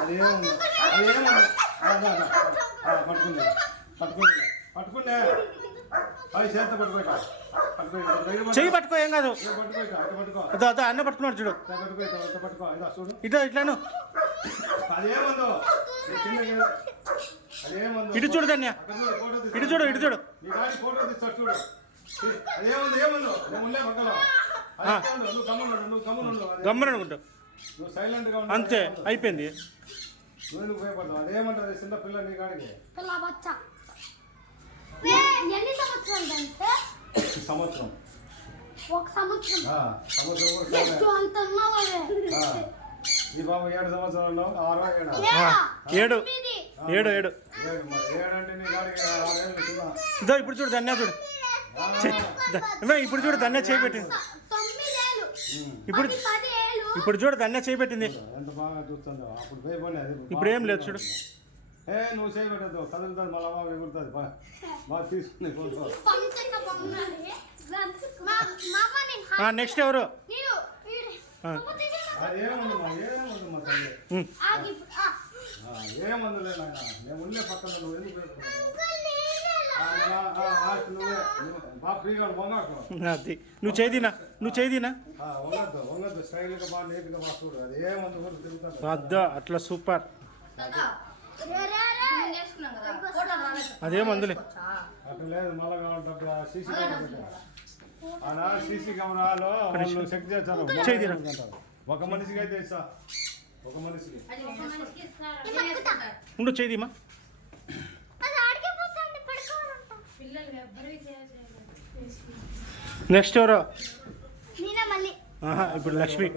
అదేముంది అదేముంది పట్టుకుంది పట్టుకుంది పట్టుకుండే అది చేత పట్టుకోట చెయ్యి పట్టుకో, ఏం కాదు. పట్టుకో అదో అదో అన్న పట్టుకున్నాడు చూడు. పట్టుకో చూడు ఇటు ఇట్లాను అదేముందో అదేముందో ఇటు చూడు ధన్య, ఇటు చూడు ఇటు చూడు. నీ గాడి ఫోటో తీస్తాడు చూడు. అదేముంది ఏముందో నేను ఉండే పక్కలో నువ్వు గమ్మునుండు గమ్మని అనుకుంటావు నువ్వు సైలెంట్గా ఉండు. అంతే అయిపోయింది. నువ్వు ఎందుకు భయపడతావు? అదేమంటుంది చిన్న పిల్ల నీ కాడికి సంవత్సరం ఒక సంవత్సరం ఈ బాబు 7 సంవత్సరాలు ఉన్నావు 6 ఏడు ఏడు ఏడు 7 అంటే నీ కాడికి 6 ఏళ్ళు చిన్న. ఇదో ఇప్పుడు చూడు ధన్య చూడు. ఇప్పుడు చూడు ధన్య చేపెట్టింది. ఇప్పుడు ఇప్పుడు చూడు ధన్య చేపెట్టింది. ఎంత బాగా చూస్తుందో అప్పుడు భయపడి అది ఇప్పుడు ఏం లేదు చూడు. నువ్వు చేయబెట్టద్దు కదులుతుంది మళ్ళా బాగా ఎగురుతుంది బాగా తీసుకునే ఫోటో. నెక్స్ట్ ఎవరు? ఏముందమ్మా ఏముందమ్మా తల్లి ఏముందులే నాయన నేను ఉండే పక్కన నువ్వు ఎందుకు బాగా ఫ్రీగా వంగాకు. అది నువ్వు చేదినా వంగద్దు వంగద్దు స్టైల్గా బాగా నీట్గా బాగా చూడు. అది ఏముంది కూడా తిరుగుతాను అద్దా అట్లా సూపర్. అదేమందులే అట్లా లేదు మళ్ళా కావాలంటే సీసీ కెమెరా పెట్టారు. అలా సీసీ కెమెరాలో చెక్ చేస్తారు. చేదిరా ఒక మనిషికి అయితే ఇస్తా ఒక మనిషికి ఉండు చేదిమా. నెక్స్ట్ ఎవరో? ఇప్పుడు లక్ష్మి.